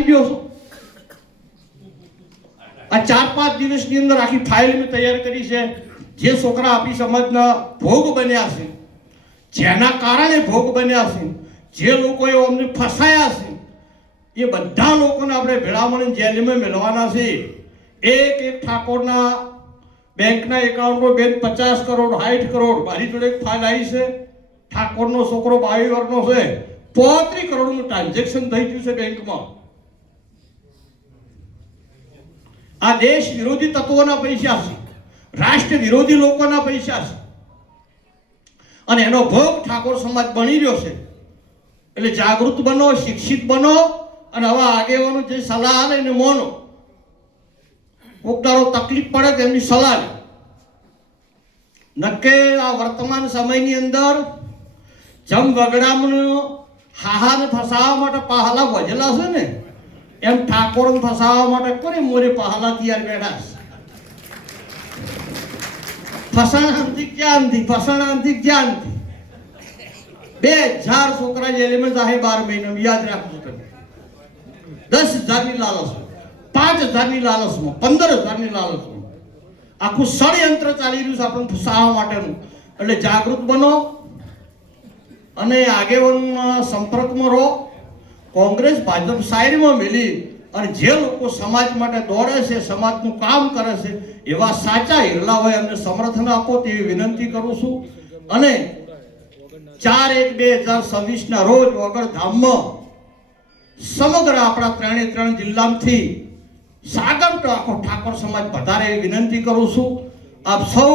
ગયો છું આ 4-5 દિવસની અંદર આખી ફાઇલ મેં તૈયાર કરી છે જે છોકરા આપણી સમાજના ભોગ બન્યા છે જેના કારણે ભોગ બન્યા છે જે લોકોએ અમને ફસાયા છે એ બધા લોકોને આપણે ભેળા મળીને જેલમાં મેળવાના છે એક ઠાકોરના બેંકના એકાઉન્ટમાં 50 કરોડ 60 કરોડ મારી જોડે એક ફાઇલ આવી છે ઠાકોરનો છોકરો 22 વર્ષનો છે 35 કરોડનું ટ્રાન્ઝેક્શન થઈ ગયું છે બેંકમાં આ દેશ વિરોધી તત્વોના પૈસા છે રાષ્ટ્ર વિરોધી લોકોના પૈસા છે અને એનો ભોગ ઠાકોર સમાજ બની રહ્યો છે એટલે જાગૃત બનો શિક્ષિત બનો અને હવે આગેવાનો જે સલાહ આવે એને માનો કોકદારો તકલીફ પડે તો એમની સલાહ લે નક્કે આ વર્તમાન સમયની અંદર જમ વગડામનો હાહાને ફસાવવા માટે પહાલા વજેલા છે ને એમ ઠાકોરને ફસાવવા માટે કોને મોરે પહાલા તૈયાર બેઠા છે ફસાણાથી ક્યાંથી 2000 છોકરા જેલમાં જાહે 12 મહિના યાદ રાખજો તમે 10,000ની લાલચમાં 5,000ની લાલચમાં 15,000ની લાલચમાં આખું ષડયંત્ર ચાલી રહ્યું છે આપણને ફસાવવા માટેનું એટલે જાગૃત બનો અને આગેવાનના સંપર્કમાં રહો કોંગ્રેસ ભાજપ સાઈડમાં મેલી અને જે લોકો સમાજ માટે દોડે છે સમાજનું કામ કરે છે એવા સાચા હિરલા હોય એમને સમર્થન આપો તેવી વિનંતી કરું છું અને 4/1/2026 રોજ વગરધામમાં સમગ્ર આપણા 3 જિલ્લામાંથી સાગમટો આખો ઠાકોર સમાજ વધારે વિનંતી કરું છું આપ સૌ